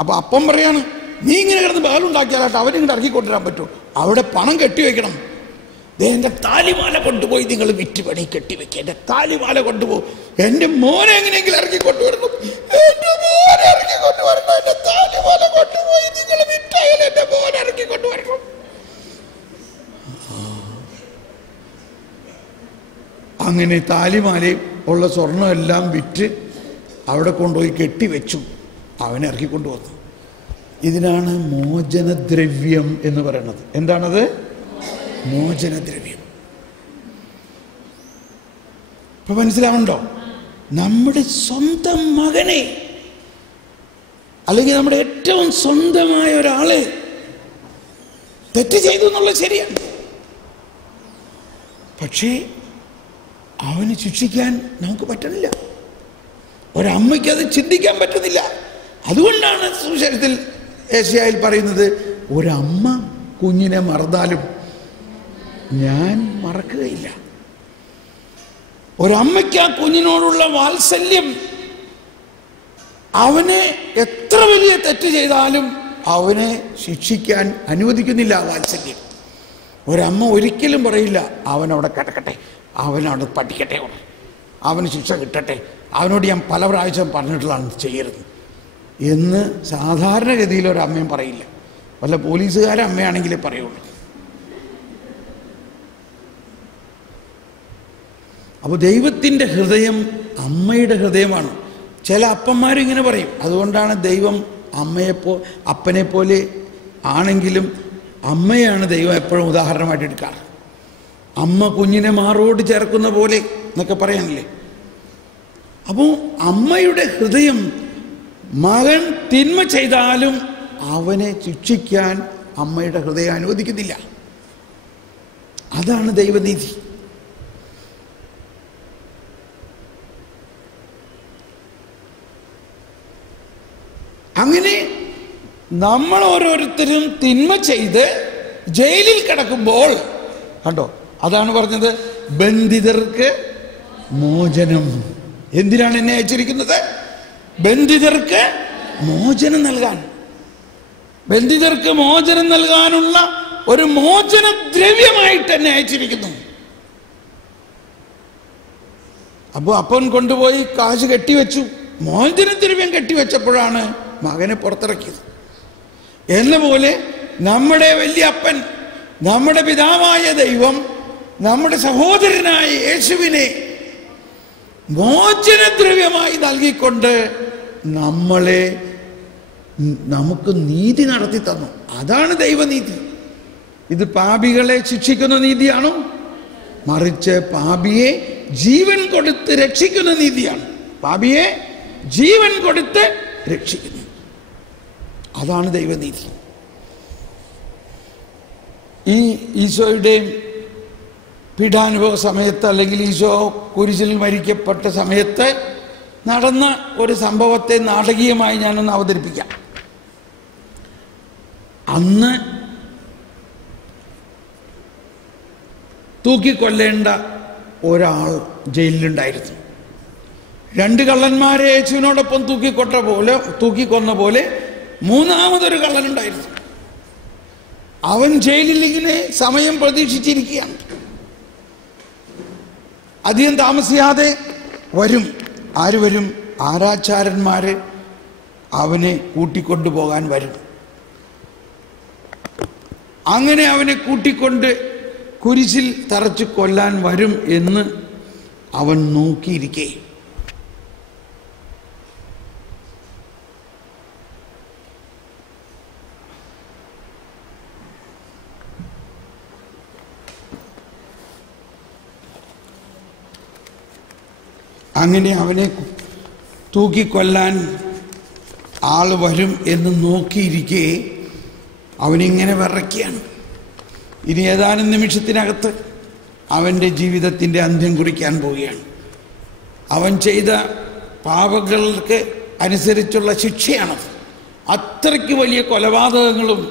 അപ്പൊ അപ്പം പറയാണ്, നീ ഇങ്ങനെ കിടന്ന് ബഹളുണ്ടാക്കിയാലാട്ട് അവരിങ്ങോട്ട് ഇറക്കിക്കൊണ്ടുവരാൻ പറ്റുമോ? അവിടെ പണം കെട്ടിവെക്കണം. എന്റെ താലിമാല കൊണ്ടുപോയി നിങ്ങൾ വിറ്റുപണി കെട്ടിവെക്കുക, എന്റെ താലിമാല കൊണ്ടുപോകും, എന്റെ മോനെ എങ്ങനെയെങ്കിലും ഇറക്കിക്കൊണ്ടുവരണം, എന്റെ മോനെ ഇറക്കിക്കൊണ്ടുവരണം, എന്റെ താലിമാല കൊണ്ടുപോയി നിങ്ങൾ വിറ്റായാലും എന്റെ മോനെ ഇറക്കിക്കൊണ്ടുവരണം. അങ്ങനെ താലിമാലയും ഉള്ള സ്വർണ്ണം എല്ലാം വിറ്റ് അവിടെ കൊണ്ടുപോയി കെട്ടിവെച്ചു. അവനെ ഇറക്കിക്കൊണ്ടുവന്നു. ഇതിനാണ് മോചനദ്രവ്യം എന്ന് പറയുന്നത്. എന്താണത്? മോചനദ്രവ്യം. ഇപ്പൊ മനസ്സിലാവുന്നുണ്ടോ? നമ്മുടെ സ്വന്തം മകനെ, അല്ലെങ്കിൽ നമ്മുടെ ഏറ്റവും സ്വന്തമായ ഒരാള് തെറ്റ് ചെയ്തു എന്നുള്ളത് ശരിയാണ്. പക്ഷേ അവന് ശിക്ഷിക്കാൻ നമുക്ക് പറ്റുന്നില്ല. ഒരമ്മയ്ക്ക് അത് ചിന്തിക്കാൻ പറ്റുന്നില്ല. അതുകൊണ്ടാണ് സുവിശേഷത്തിൽ ഏശയ്യായിൽ പറയുന്നത്, ഒരമ്മ കുഞ്ഞിനെ മറന്നാലും ഞാൻ മറക്കുകയില്ല. ഒരമ്മയ്ക്ക് ആ കുഞ്ഞിനോടുള്ള വാത്സല്യം, അവനെ എത്ര വലിയ തെറ്റ് ചെയ്താലും അവനെ ശിക്ഷിക്കാൻ അനുവദിക്കുന്നില്ല. ആ വാത്സല്യം ഒരമ്മ ഒരിക്കലും പറയില്ല, അവനവിടെ കിടക്കട്ടെ, അവനവിടെ പഠിക്കട്ടെ, അവന് ശിക്ഷ കിട്ടട്ടെ, അവനോട് ഞാൻ പല പ്രാവശ്യം പറഞ്ഞിട്ടുള്ളതാണ് ചെയ്യരുത് എന്ന് സാധാരണഗതിയിൽ ഒരമ്മയും പറയില്ല. വല്ല പോലീസുകാരെ അമ്മയാണെങ്കിലേ പറയുള്ളൂ. അപ്പോൾ ദൈവത്തിൻ്റെ ഹൃദയം അമ്മയുടെ ഹൃദയമാണ്. ചില അപ്പന്മാരിങ്ങനെ പറയും, അതുകൊണ്ടാണ് ദൈവം അപ്പനെ പോലെ ആണെങ്കിലും അമ്മയാണ് ദൈവം എപ്പോഴും ഉദാഹരണമായിട്ട് എടുക്കാറ്. അമ്മ കുഞ്ഞിനെ മാറോട് ചേർക്കുന്ന പോലെ എന്നൊക്കെ പറയാനില്ലേ. അപ്പോൾ അമ്മയുടെ ഹൃദയം, മകൻ തിന്മ ചെയ്താലും അവനെ ശിക്ഷിക്കാൻ അമ്മയുടെ ഹൃദയം അനുവദിക്കുന്നില്ല. അതാണ് ദൈവനീതി. അങ്ങനെ നമ്മൾ ഓരോരുത്തരും തിന്മ ചെയ്ത് ജയിലിൽ കിടക്കുമ്പോൾ കണ്ടോ, അതാണ് പറഞ്ഞത്, ബന്ധിതർക്ക് മോചനം. എന്തിനാണ് എന്നെ അയച്ചിരിക്കുന്നത്? ബന്ധിതർക്ക് മോചനം നൽകാൻ. ബന്ധിതർക്ക് മോചനം നൽകാനുള്ള ഒരു മോചന ദ്രവ്യമായിട്ട് എന്നെ അയച്ചിരിക്കുന്നു. അപ്പോൾ അപ്പൻ കൊണ്ടുപോയി കാശ് കെട്ടിവെച്ചു. മോചനദ്രവ്യം കെട്ടിവെച്ചപ്പോഴാണ് മകനെ പുറത്തിറക്കിയത്. എന്ന പോലെ നമ്മുടെ വലിയ അപ്പൻ, നമ്മുടെ പിതാവായ ദൈവം, നമ്മുടെ സഹോദരനായ യേശുവിനെ മോചനദ്രവ്യമായി നൽകിക്കൊണ്ട് നമുക്ക് നീതി നടത്തി തന്നു. അതാണ് ദൈവനീതി. ഇത് പാപികളെ ശിക്ഷിക്കുന്ന നീതിയാണോ? മറിച്ച് പാപിയെ ജീവൻ കൊടുത്ത് രക്ഷിക്കുന്ന നീതിയാണ്. പാപിയെ ജീവൻ കൊടുത്ത് രക്ഷിക്കുന്നു. അതാണ് ദൈവനീതി. ഈ ഈശോയുടെയും പീഡാനുഭവ സമയത്ത്, അല്ലെങ്കിൽ ഈശോ കുരിശിൽ മരിക്കപ്പെട്ട സമയത്ത് നടന്ന ഒരു സംഭവത്തെ നാടകീയമായി ഞാനൊന്ന് അവതരിപ്പിക്കാം. അന്ന് തൂക്കിക്കൊല്ലേണ്ട ഒരാൾ ജയിലിലുണ്ടായിരുന്നു. രണ്ട് കള്ളന്മാരെ യേശുവിനോടൊപ്പം തൂക്കിക്കൊന്ന പോലെ മൂന്നാമതൊരു കള്ളനുണ്ടായിരുന്നു. അവൻ ജയിലിൽ ഇങ്ങനെ സമയം പ്രതീക്ഷിച്ചിരിക്കുകയാണ്. അധികം താമസിയാതെ വരും. ആര് വരും? ആരാച്ചാരന്മാര് അവനെ കൂട്ടിക്കൊണ്ടുപോകാൻ വരും. അങ്ങനെ അവനെ കൂട്ടിക്കൊണ്ട് കുരിശിൽ തറച്ചു കൊല്ലാൻ വരും എന്ന് അവൻ നോക്കിയിരിക്കെ അങ്ങനെ അവനെ തൂക്കിക്കൊല്ലാൻ ആള് വരും എന്ന് നോക്കിയിരിക്കെ അവനിങ്ങനെ വിറയ്ക്കുകയാണ്. ഇനി ഏതാനും നിമിഷത്തിനകത്ത് അവൻ്റെ ജീവിതത്തിൻ്റെ അന്ത്യം കുറിക്കാൻ പോവുകയാണ്. അവൻ ചെയ്ത പാപങ്ങൾക്ക് അനുസരിച്ചുള്ള ശിക്ഷയാണത്. അത്രയ്ക്ക് വലിയ കൊലപാതകങ്ങളും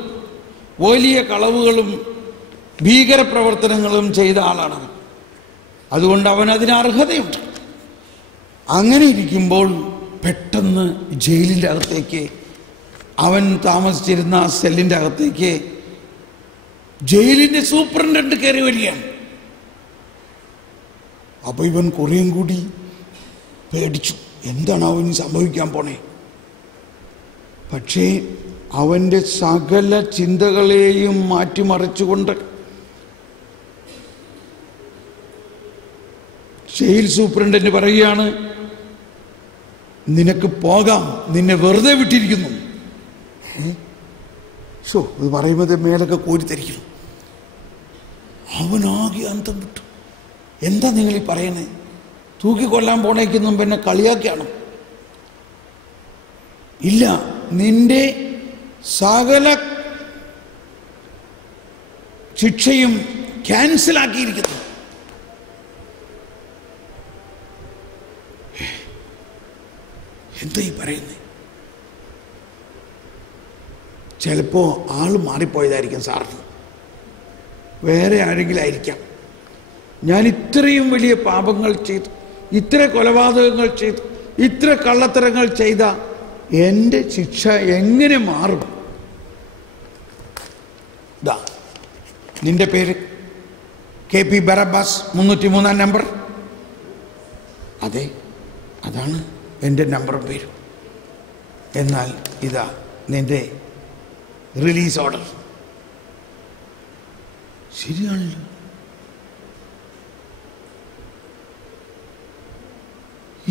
വലിയ കളവുകളും ഭീകരപ്രവർത്തനങ്ങളും ചെയ്ത ആളാണ്. അതുകൊണ്ട് അവൻ അതിന് അർഹതയുണ്ട്. അങ്ങനെ ഇരിക്കുമ്പോൾ പെട്ടെന്ന് ജയിലിൻ്റെ അകത്തേക്ക് അവൻ താമസിച്ചിരുന്ന ആ സെല്ലിൻ്റെ അകത്തേക്ക് ജയിലിൻ്റെ സൂപ്രണ്ടന്റ് കയറി വരികയാണ്. അപ്പോൾ ഇവൻ കുറേയും കൂടി പേടിച്ചു, എന്താണ് അവന് സംഭവിക്കാൻ പോണേ. പക്ഷേ അവൻ്റെ സകല ചിന്തകളെയും മാറ്റിമറിച്ചുകൊണ്ട് ജയിൽ സൂപ്രണ്ടന്റ് പറയുകയാണ്, നിനക്ക് പോകാം, നിന്നെ വെറുതെ വിട്ടിരിക്കുന്നു. ഇത് പറയുമ്പോൾ മേലൊക്കെ കോരിത്തരിക്കുന്നു. അവനാകെ അന്തം വിട്ടു. എന്താ നിങ്ങൾ ഈ പറയണേ? തൂക്കിക്കൊല്ലാൻ പോണേക്കൊന്നും പിന്നെ കളിയാക്കിയാണ്? ഇല്ല, നിന്റെ സകല ശിക്ഷയും ക്യാൻസലാക്കിയിരിക്കുന്നു. എന്താ ഈ പറയുന്നത്? ചിലപ്പോൾ ആൾ മാറിപ്പോയതായിരിക്കും സാറിന്, വേറെ ആരെങ്കിലും ആയിരിക്കാം. ഞാൻ ഇത്രയും വലിയ പാപങ്ങൾ ചെയ്തു, ഇത്ര കൊലപാതകങ്ങൾ ചെയ്തു, ഇത്ര കള്ളത്തരങ്ങൾ ചെയ്ത എൻ്റെ ശിക്ഷ എങ്ങനെ മാറും? ദാ നിന്റെ പേര് KP ബറബ്ബാസ്, 303 നമ്പർ. അതെ, അതാണ് എൻ്റെ നമ്പറും പേരും. എന്നാൽ ഇതാ നിന്റെ റിലീസ് ഓർഡർ. ശരിയാണല്ലോ.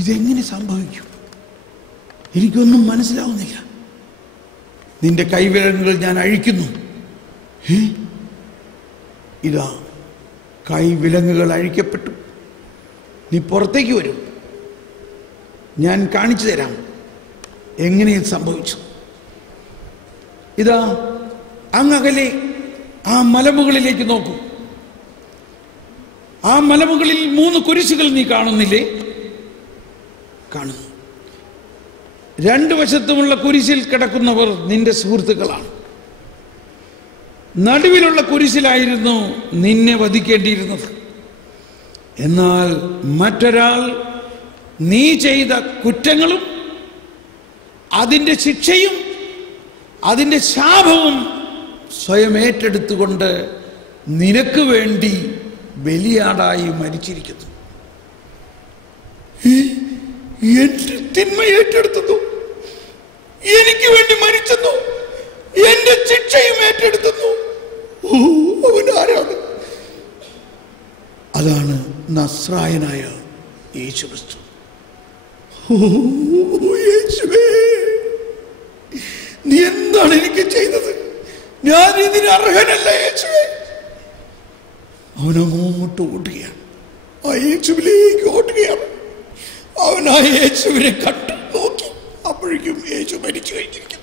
ഇതെങ്ങനെ സംഭവിക്കും? എനിക്കൊന്നും മനസ്സിലാവുന്നില്ല. നിന്റെ കൈവിരലുകൾ ഞാൻ അഴിക്കുന്നു. ഇതാ കൈവിലങ്ങുകൾ അഴിക്കപ്പെട്ടു. നീ പുറത്തേക്ക് വരും, ഞാൻ കാണിച്ചു തരാം എങ്ങനെ ഇത് സംഭവിച്ചു. ഇതാ അങ്ങകലെ ആ മലമുകളിലേക്ക് നോക്കൂ. ആ മലമുകളിൽ 3 കുരിശുകൾ നീ കാണുന്നില്ലേ? കാണുന്നു. 2 വശത്തുമുള്ള കുരിശിൽ കിടക്കുന്നവർ നിന്റെ സുഹൃത്തുക്കളാണ്. നടുവിലുള്ള കുരിശിലായിരുന്നു നിന്നെ വധിക്കേണ്ടിയിരുന്നത്. എന്നാൽ മറ്റൊരാൾ നീ ചെയ്ത കുറ്റങ്ങളും അതിൻ്റെ ശിക്ഷയും അതിൻ്റെ ശാപവും സ്വയം ഏറ്റെടുത്തുകൊണ്ട് നിനക്ക് വേണ്ടി ബലിയാടായി മരിച്ചിരിക്കുന്നു. എന്റെ തിന്മ ഏറ്റെടുത്തു, എനിക്ക് വേണ്ടി മരിച്ചെന്നു, എന്റെ ശിക്ഷയും ഏറ്റെടുത്തു. അവൻ ആരാണ്? അതാണ് നസ്രായനായ യേശുക്രിസ്തു. യേശുവേ, നീ എന്താണ് എനിക്ക് ചെയ്തത്? ഞാൻ ഇതിന് അർഹനല്ല യേശുവേ. അവനങ്ങോട്ട് ഓടുകയാണ്, ആ യേശുവിലേക്ക് ഓടുകയാണ്. അവൻ ആ യേശുവിനെ കണ്ടു നോക്കി, അപ്പോഴേക്കും യേശു മരിച്ചു കഴിഞ്ഞിരിക്കുന്നു.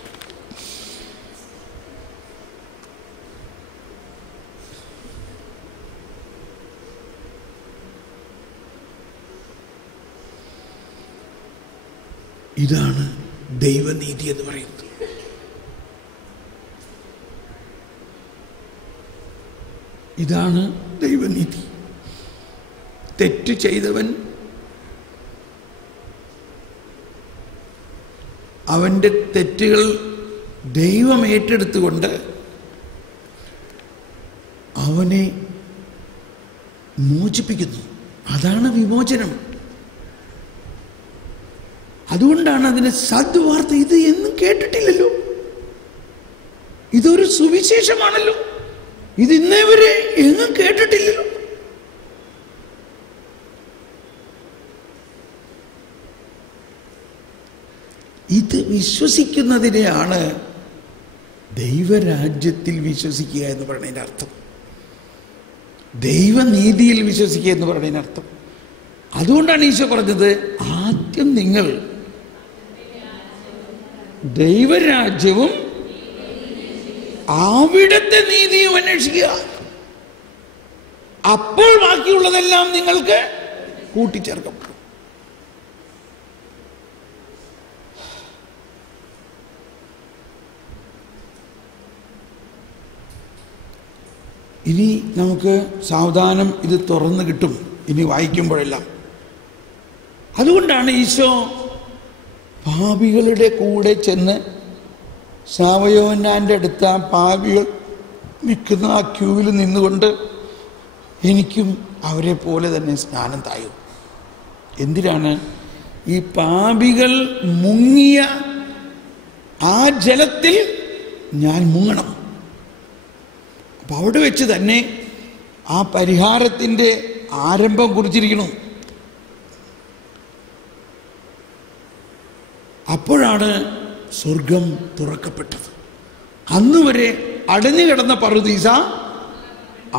ഇതാണ് ദൈവനീതി എന്ന് പറയുന്നത്. ഇതാണ് ദൈവനീതി. തെറ്റ് ചെയ്തവൻ അവൻ്റെ തെറ്റുകൾ ദൈവം ഏറ്റെടുത്തുകൊണ്ട് അവനെ മോചിപ്പിക്കുന്നു. അതാണ് വിമോചനം. അതുകൊണ്ടാണ് അതിന് സദ്വാർത്ത. ഇത് എന്നും കേട്ടിട്ടില്ലല്ലോ. ഇതൊരു സുവിശേഷമാണല്ലോ. ഇത് ഇന്നേ വരെ എങ്ങും കേട്ടിട്ടില്ലല്ലോ. ഇത് വിശ്വസിക്കുന്നതിനെയാണ് ദൈവരാജ്യത്തിൽ വിശ്വസിക്കുക എന്ന് പറയുന്നതിൻ്റെ അർത്ഥം, ദൈവനീതിയിൽ വിശ്വസിക്കുക എന്ന് പറയുന്നതിൻ്റെ അർത്ഥം. അതുകൊണ്ടാണ് ഈശോ പറഞ്ഞത്, ആദ്യം നിങ്ങൾ ദൈവരാജ്യവും അവിടുത്തെ നീതിയും അന്വേഷിക്കുക, അപ്പോൾ ബാക്കിയുള്ളതെല്ലാം നിങ്ങൾക്ക് കൂട്ടിച്ചേർക്കപ്പെടും. ഇനി നമുക്ക് സാവധാനം ഇത് തുറന്നു കിട്ടും ഇനി വായിക്കുമ്പോഴെല്ലാം. അതുകൊണ്ടാണ് ഈശോ പാപികളുടെ കൂടെ ചെന്ന് സ്നാപകയോഹന്നാൻ്റെ അടുത്ത് ആ പാപികൾ നിൽക്കുന്ന ആ ക്യൂവിൽ നിന്നുകൊണ്ട് എനിക്കും അവരെ പോലെ തന്നെ സ്നാനം തായും. എന്തിനാണ്? ഈ പാപികൾ മുങ്ങിയ ആ ജലത്തിൽ ഞാൻ മുങ്ങണം. അപ്പം അവിടെ വെച്ച് തന്നെ ആ പരിഹാരത്തിൻ്റെ ആരംഭം കുറിച്ചിരിക്കണം. അപ്പോഴാണ് സ്വർഗം തുറക്കപ്പെട്ടത്. അന്ന് വരെ അടഞ്ഞു കിടന്ന പറുദീസ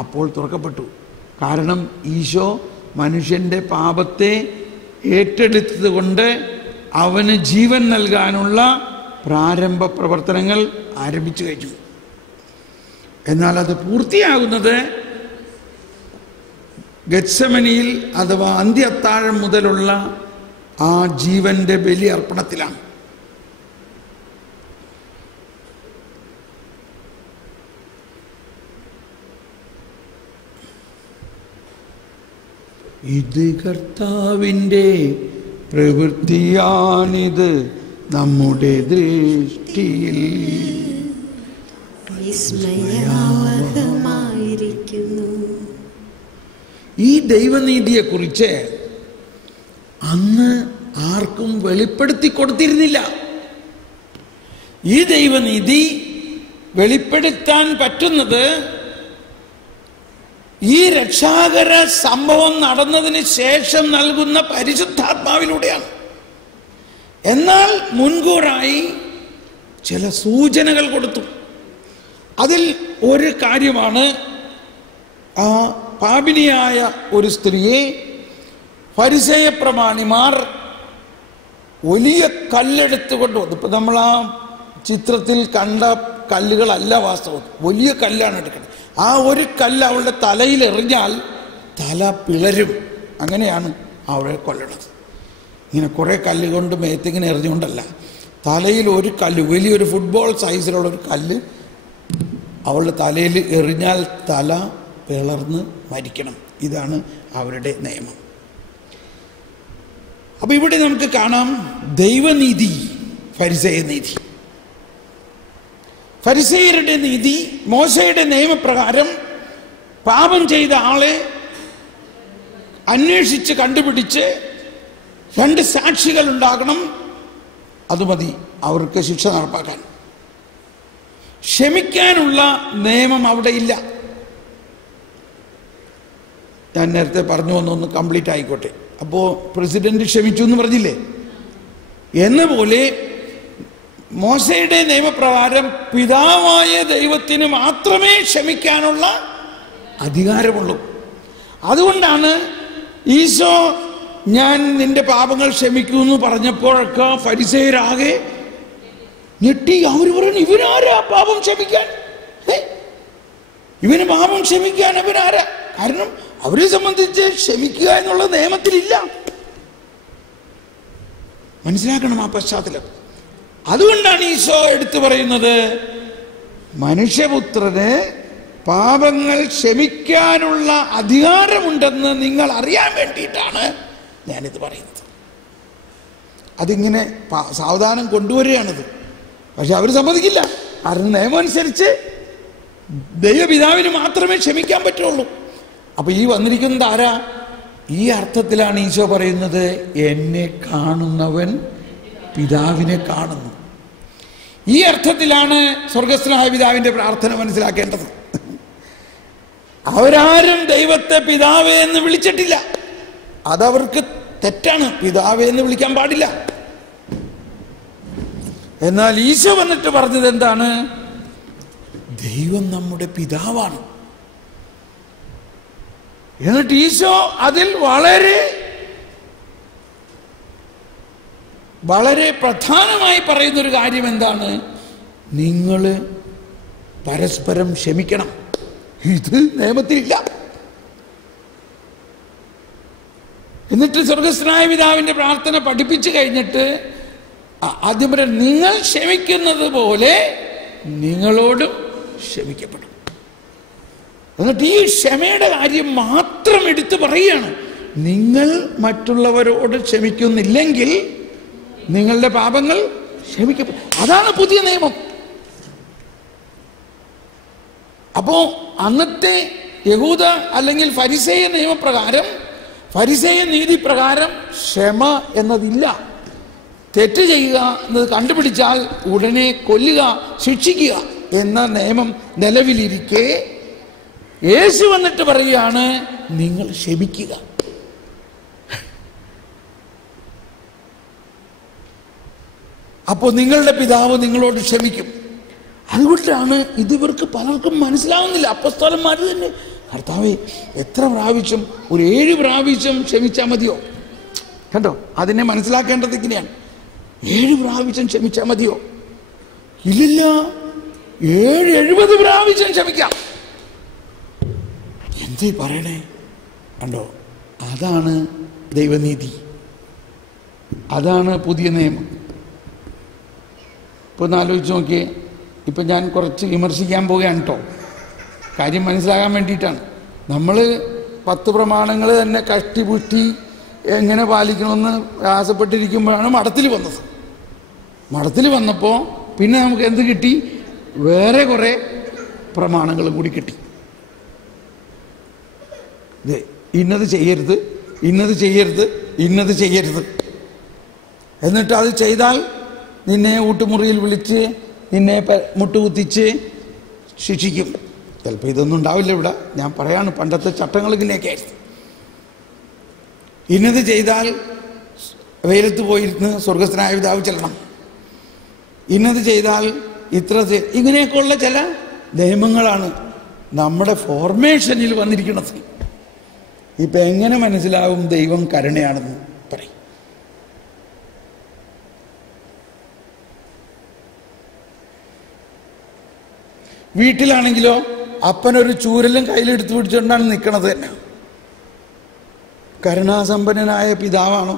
അപ്പോൾ തുറക്കപ്പെട്ടു. കാരണം ഈശോ മനുഷ്യൻ്റെ പാപത്തെ ഏറ്റെടുത്തത് കൊണ്ട് അവന് ജീവൻ നൽകാനുള്ള പ്രാരംഭ പ്രവർത്തനങ്ങൾ ആരംഭിച്ചു കഴിഞ്ഞു. എന്നാൽ അത് പൂർത്തിയാകുന്നത് ഗത്സമനിയിൽ അഥവാ അന്ത്യത്താഴം മുതലുള്ള ആ ജീവന്റെ ബലി അർപ്പണത്തിലാണ്. ഇത് കർത്താവിൻ്റെ പ്രവൃത്തിയാണിത് നമ്മുടെ ദൃഷ്ടിയിൽ വിസ്മയാവഹമായിരിക്കുന്നു. ഈ ദൈവനീതിയെക്കുറിച്ച് അന്ന് ആർക്കും വെളിപ്പെടുത്തി കൊടുത്തിരുന്നില്ല. ഈ ദൈവനീതി വെളിപ്പെടുത്താൻ പറ്റുന്നത് ഈ രക്ഷാകര സംഭവം നടന്നതിന് ശേഷം നൽകുന്ന പരിശുദ്ധാത്മാവിലൂടെയാണ്. എന്നാൽ മുൻകൂറായി ചില സൂചനകൾ കൊടുത്തു. അതിൽ ഒരു കാര്യമാണ്, ആ പാപിനിയായ ഒരു സ്ത്രീയെ ഫരിസേയ പ്രമാണിമാർ വലിയ കല്ലെടുത്ത് കൊണ്ടുവന്നു. ഇപ്പം നമ്മൾ ആ ചിത്രത്തിൽ കണ്ട കല്ലുകളല്ല വാസ്തവം, വലിയ കല്ലാണ് എടുക്കുന്നത്. ആ ഒരു കല്ല് അവളുടെ തലയിൽ എറിഞ്ഞാൽ തല പിളരും. അങ്ങനെയാണ് അവളെ കൊല്ലണത്. ഇങ്ങനെ കുറേ കല്ല് കൊണ്ട് മേത്തിങ്ങനെ എറിഞ്ഞുകൊണ്ടല്ല, തലയിൽ ഒരു കല്ല്, വലിയൊരു ഫുട്ബോൾ സൈസിലുള്ള ഒരു കല്ല് അവളുടെ തലയിൽ എറിഞ്ഞാൽ തല പിളർന്ന് മരിക്കണം. ഇതാണ് അവരുടെ നിയമം. അപ്പൊ ഇവിടെ നമുക്ക് കാണാം ദൈവനീതി, ഫരിസേയ നീതി. ഫരിസേയരുടെ നീതി മോശയുടെ നിയമപ്രകാരം പാപം ചെയ്ത ആളെ അന്വേഷിച്ച് കണ്ടുപിടിച്ച് 2 സാക്ഷികൾ ഉണ്ടാകണം. അത് മതി അവർക്ക് ശിക്ഷ നടപ്പാക്കാൻ. ക്ഷമിക്കാനുള്ള നിയമം അവിടെ ഇല്ല. ഞാൻ നേരത്തെ പറഞ്ഞു വന്നൊന്ന് കംപ്ലീറ്റ് ആയിക്കോട്ടെ. അപ്പോൾ പ്രസിഡന്റ് ക്ഷമിച്ചു എന്ന് പറഞ്ഞില്ലേ, എന്ന പോലെ മോശയുടെ നിയമപ്രകാരം പിതാവായ ദൈവത്തിന് മാത്രമേ ക്ഷമിക്കാനുള്ള അധികാരമുള്ളൂ. അതുകൊണ്ടാണ് ഈശോ ഞാൻ നിന്റെ പാപങ്ങൾ ക്ഷമിക്കുമെന്ന് പറഞ്ഞപ്പോഴൊക്കെ ഫരിസേയരാകെ ഞെട്ടി. അവർ പറഞ്ഞു, ഇവനാരാ പാപം ക്ഷമിക്കാൻ? ഇവന് പാപം ക്ഷമിക്കാൻ അവനാരാ? കാരണം അവരെ സംബന്ധിച്ച് ക്ഷമിക്കുക എന്നുള്ള നിയമത്തിലില്ല. മനസ്സിലാക്കണം ആ പശ്ചാത്തലം. അതുകൊണ്ടാണ് ഈശോ എടുത്തു പറയുന്നത്, മനുഷ്യപുത്രന് പാപങ്ങൾ ക്ഷമിക്കാനുള്ള അധികാരമുണ്ടെന്ന് നിങ്ങൾ അറിയാൻ വേണ്ടിയിട്ടാണ് ഞാനിത് പറയുന്നത്. അതിങ്ങനെ സാവധാനം കൊണ്ടുവരികയാണിത്. പക്ഷെ അവർ സമ്മതിക്കില്ല. കാരണം നിയമം അനുസരിച്ച് ദൈവപിതാവിന് മാത്രമേ ക്ഷമിക്കാൻ പറ്റുള്ളൂ. അപ്പൊ ഈ വന്നിരിക്കുന്നത് ആരാ? ഈ അർത്ഥത്തിലാണ് ഈശോ പറയുന്നത്, എന്നെ കാണുന്നവൻ പിതാവിനെ കാണുന്നു. ഈ അർത്ഥത്തിലാണ് സ്വർഗസ്ഥനായ പിതാവിന്റെ പ്രാർത്ഥന മനസ്സിലാക്കേണ്ടത്. അവരാരും ദൈവത്തെ പിതാവേ എന്ന് വിളിച്ചിട്ടില്ല. അതവർക്ക് തെറ്റാണ്. പിതാവേ എന്ന് വിളിക്കാൻ പാടില്ല. എന്നാൽ ഈശോ വന്നിട്ട് പറഞ്ഞത് എന്താണ്? ദൈവം നമ്മുടെ പിതാവാണ്. എന്നിട്ട് ഈശോ അതിൽ വളരെ വളരെ പ്രധാനമായി പറയുന്നൊരു കാര്യം എന്താണ്? നിങ്ങൾ പരസ്പരം ക്ഷമിക്കണം. ഇത് നിയമത്തിലില്ല. എന്നിട്ട് സ്വർഗസ്ഥനായ പിതാവിന്റെ പ്രാർത്ഥന പഠിപ്പിച്ചു കഴിഞ്ഞിട്ട് ആദ്യം പറയാം, നിങ്ങൾ ക്ഷമിക്കുന്നത് പോലെ നിങ്ങളോടും ക്ഷമിക്കപ്പെടും. എന്നിട്ട് ഈ ക്ഷമയുടെ കാര്യം മാത്രം എടുത്തു പറയുകയാണ്. നിങ്ങൾ മറ്റുള്ളവരോട് ക്ഷമിക്കുന്നില്ലെങ്കിൽ നിങ്ങളുടെ പാപങ്ങൾ ക്ഷമിക്കപ്പെടും. അതാണ് പുതിയ നിയമം. അപ്പോൾ അന്നത്തെ യഹൂദ അല്ലെങ്കിൽ ഫരിസേയ നിയമപ്രകാരം, ഫരിസേയ നീതി പ്രകാരം ക്ഷമ എന്നതില്ല. തെറ്റ് ചെയ്യുക എന്നത് കണ്ടുപിടിച്ചാൽ ഉടനെ കൊല്ലുക, ശിക്ഷിക്കുക എന്ന നിയമം നിലവിലിരിക്കെ യേശു വന്നിട്ട് പറയുകയാണ്, നിങ്ങൾ ക്ഷമിക്കുക. അപ്പോൾ നിങ്ങളുടെ പിതാവ് നിങ്ങളോട് ക്ഷമിക്കും. അതുകൊണ്ടാണ് ഇതിവർക്ക് പലർക്കും മനസ്സിലാവുന്നില്ല. അപ്പോസ്തലന്മാർ തന്നെ, കർത്താവേ എത്ര പ്രാവശ്യം, ഒരു 7 പ്രാവശ്യം ക്ഷമിച്ചാൽ മതിയോ? കണ്ടോ, അതിനെ മനസ്സിലാക്കേണ്ടത് ഇങ്ങനെയാണ്. 7 പ്രാവശ്യം ക്ഷമിച്ചാൽ മതിയോ? ഇല്ലില്ല, 70 പ്രാവശ്യം ക്ഷമിക്കാം. എന്തേ പറയണേ? കണ്ടോ, അതാണ് ദൈവനീതി, അതാണ് പുതിയ നിയമം. ഇപ്പോൾ ഒന്ന് ആലോചിച്ച് നോക്കിയേ. ഇപ്പം ഞാൻ കുറച്ച് വിമർശിക്കാൻ പോവുകയാണ് കേട്ടോ, കാര്യം മനസ്സിലാകാൻ വേണ്ടിയിട്ടാണ്. നമ്മൾ 10 പ്രമാണങ്ങൾ തന്നെ കഷ്ടിപുഷ്ടി എങ്ങനെ പാലിക്കണമെന്ന് ആശപ്പെട്ടിരിക്കുമ്പോഴാണ് മഠത്തിൽ വന്നത്. മഠത്തിൽ വന്നപ്പോൾ പിന്നെ നമുക്ക് എന്ത് കിട്ടി? വേറെ കുറേ പ്രമാണങ്ങളും കൂടി കിട്ടി. ഇന്നത് ചെയ്യരുത്, ഇന്നത് ചെയ്യരുത്, ഇന്നത് ചെയ്യരുത്. എന്നിട്ട് അത് ചെയ്താൽ നിന്നെ ഊട്ടുമുറിയിൽ വിളിച്ച് നിന്നെ മുട്ടുകുത്തിച്ച് ശിക്ഷിക്കും. ചിലപ്പോൾ ഇതൊന്നും ഉണ്ടാവില്ല ഇവിടെ, ഞാൻ പറയാണ്. പണ്ടത്തെ ചട്ടങ്ങൾ ഇങ്ങനെയൊക്കെ ആയിരുന്നു. ഇന്നത് ചെയ്താൽ വെയിലത്ത് പോയിരുന്ന് സ്വർഗസ്ഥനായ പിതാവ് ചെല്ലണം, ഇന്നത് ചെയ്താൽ ഇത്ര ഇങ്ങനെയൊക്കെയുള്ള ചില നിയമങ്ങളാണ് നമ്മുടെ ഫോർമേഷനിൽ വന്നിരിക്കുന്നത്. ഇപ്പം എങ്ങനെ മനസ്സിലാവും ദൈവം കരുണയാണെന്ന് പറയും? വീട്ടിലാണെങ്കിലോ അപ്പനൊരു ചൂരലും കയ്യിലെടുത്ത് പിടിച്ചുകൊണ്ടാണ് നിൽക്കണത് തന്നെ. കരുണാസമ്പന്നനായ പിതാവാണോ?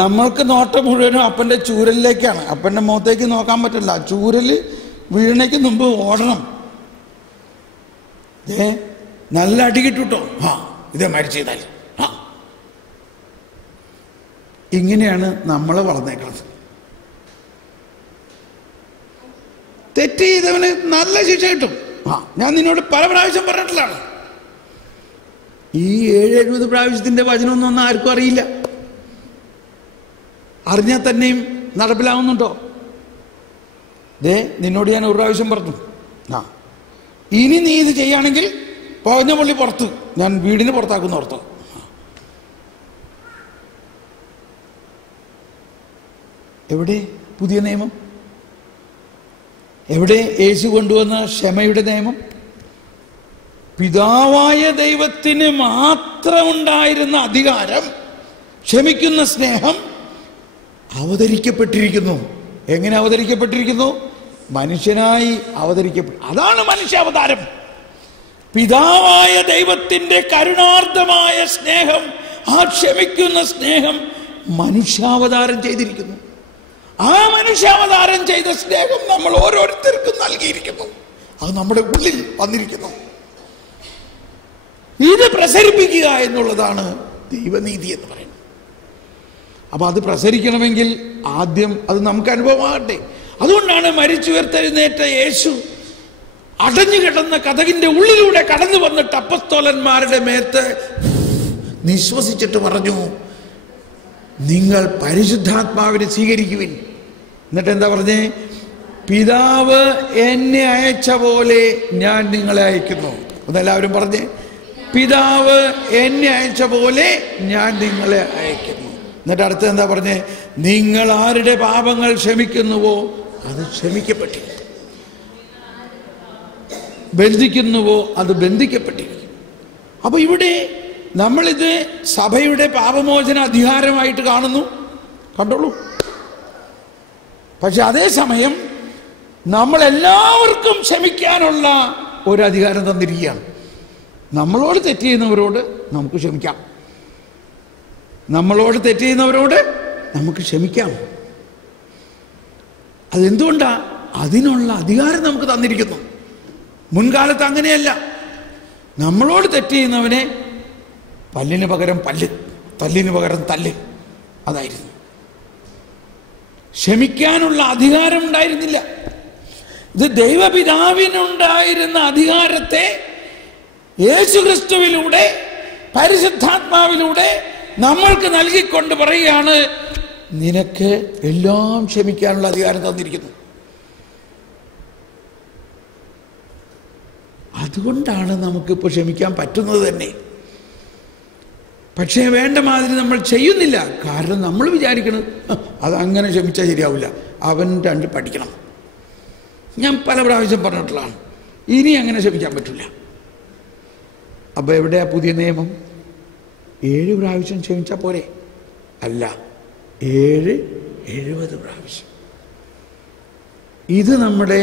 നമ്മൾക്ക് നോട്ടം മുഴുവനും അപ്പൻ്റെ ചൂരലിലേക്കാണ്. അപ്പൻ്റെ മുഖത്തേക്ക് നോക്കാൻ പറ്റില്ല. ചൂരല് വീണയ്ക്ക് മുമ്പ് ഓടണം. നല്ല അടി കിട്ടുട്ടോ, ഇതേ മരിച്ചു ചെയ്താൽ. ഇങ്ങനെയാണ് നമ്മൾ വളർന്നേക്കുന്നത്. തെറ്റ് ചെയ്തവന് നല്ല ശിക്ഷ കിട്ടും. ഞാൻ നിന്നോട് പല പ്രാവശ്യം പറഞ്ഞിട്ടുള്ളതാണ്. ഈ 70 പ്രാവശ്യത്തിന്റെ വചനമൊന്നും ആർക്കും അറിയില്ല. അറിഞ്ഞാൽ തന്നെയും നടപ്പിലാവുന്നുണ്ടോ? നിന്നോട് ഞാൻ 1 പ്രാവശ്യം പറഞ്ഞു, ഇനി നീ ഇത് ചെയ്യുകയാണെങ്കിൽ പോഞ്ഞ പള്ളി പുറത്ത്, ഞാൻ വീടിന് പുറത്താക്കുന്ന ഓർത്ത്. എവിടെ പുതിയ നിയമം? എവിടെ യേശു കൊണ്ടുവന്ന ക്ഷമയുടെ നിയമം? പിതാവായ ദൈവത്തിന് മാത്രമുണ്ടായിരുന്ന അധികാരം, ക്ഷമിക്കുന്ന സ്നേഹം അവതരിക്കപ്പെട്ടിരിക്കുന്നു. എങ്ങനെ അവതരിക്കപ്പെട്ടിരിക്കുന്നു? മനുഷ്യനായി അവതരിക്കപ്പെട്ടു. അതാണ് മനുഷ്യാവതാരം. പിതാവായ ദൈവത്തിന്റെ കരുണാർദ്ദമായ സ്നേഹം, ആ ക്ഷമിക്കുന്ന സ്നേഹം മനുഷ്യാവതാരം ചെയ്തിരിക്കുന്നു. ആ മനുഷ്യാവതാരം ചെയ്ത സ്നേഹം നമ്മൾ ഓരോരുത്തർക്കും നൽകിയിരിക്കുന്നു. അത് നമ്മുടെ ഉള്ളിൽ വന്നിരിക്കുന്നു. ഇത് പ്രസരിപ്പിക്കുക എന്നുള്ളതാണ് ദൈവനീതി എന്ന് പറയുന്നത്. അപ്പൊ അത് പ്രസരിക്കണമെങ്കിൽ ആദ്യം അത് നമുക്ക് അനുഭവമാകട്ടെ. അതുകൊണ്ടാണ് മരിച്ചുയർത്തെഴുന്നേറ്റ യേശു അടഞ്ഞു കിടന്ന കതകിന്റെ ഉള്ളിലൂടെ കടന്നു വന്നിട്ട് അപ്പസ്തോലന്മാരുടെ മേത്ത് നിശ്വസിച്ചിട്ട് പറഞ്ഞു, നിങ്ങൾ പരിശുദ്ധാത്മാവിനെ സ്വീകരിക്കുവിൻ. എന്നിട്ട് എന്താ പറഞ്ഞേ? പിതാവ് എന്നെ അയച്ച പോലെ ഞാൻ നിങ്ങളെ അയക്കുന്നു. അതെല്ലാവരും പറഞ്ഞേ, പിതാവ് എന്നെ അയച്ച പോലെ ഞാൻ നിങ്ങളെ അയക്കുന്നു. എന്നിട്ട് അടുത്ത് എന്താ പറഞ്ഞേ? നിങ്ങൾ ആരുടെ പാപങ്ങൾ ക്ഷമിക്കുന്നുവോ അത് ക്ഷമിക്കപ്പെട്ടിരിക്കും, ബന്ധിക്കുന്നുവോ അത് ബന്ധിക്കപ്പെട്ടിരിക്കും. അപ്പൊ ഇവിടെ നമ്മളിത് സഭയുടെ പാപമോചന അധികാരമായിട്ട് കാണുന്നു, കണ്ടോളൂ. പക്ഷെ അതേസമയം നമ്മളെല്ലാവർക്കും ക്ഷമിക്കാനുള്ള ഒരു അധികാരം തന്നിരിക്കുകയാണ്. നമ്മളോട് തെറ്റ് ചെയ്യുന്നവരോട് നമുക്ക് ക്ഷമിക്കാം, നമ്മളോട് തെറ്റ് ചെയ്യുന്നവരോട് നമുക്ക് ക്ഷമിക്കാം. അതെന്തുകൊണ്ടാ? അതിനുള്ള അധികാരം നമുക്ക് തന്നിരിക്കുന്നു. മുൻകാലത്ത് അങ്ങനെയല്ല. നമ്മളോട് തെറ്റ് ചെയ്യുന്നവനെ പല്ലിന് പകരം പല്ല്, തല്ലിന് പകരം തല്ല്, അതായിരുന്നു. ക്ഷമിക്കാനുള്ള അധികാരം ഉണ്ടായിരുന്നില്ല. ഇത് ദൈവപിതാവിനുണ്ടായിരുന്ന അധികാരത്തെ യേശുക്രിസ്തുവിലൂടെ പരിശുദ്ധാത്മാവിലൂടെ നമ്മൾക്ക് നൽകിക്കൊണ്ട് പറയുകയാണ്, നിനക്ക് എല്ലാം ക്ഷമിക്കാനുള്ള അധികാരം തന്നിരിക്കുന്നു. അതുകൊണ്ടാണ് നമുക്കിപ്പോൾ ക്ഷമിക്കാൻ പറ്റുന്നത് തന്നെ. പക്ഷേ വേണ്ട മാതിരി നമ്മൾ ചെയ്യുന്നില്ല. കാരണം നമ്മൾ വിചാരിക്കുന്നത് അതങ്ങനെ ക്ഷമിച്ചാൽ ശരിയാവില്ല, അവൻ രണ്ട് പഠിക്കണം. ഞാൻ പല പ്രാവശ്യം പറഞ്ഞിട്ടുള്ളതാണ്, ഇനി അങ്ങനെ ക്ഷമിക്കാൻ പറ്റില്ല. അപ്പോൾ എവിടെയാ പുതിയ നിയമം? 7 പ്രാവശ്യം ക്ഷമിച്ചാൽ പോരെ? അല്ല, 70 പ്രാവശ്യം. ഇത് നമ്മുടെ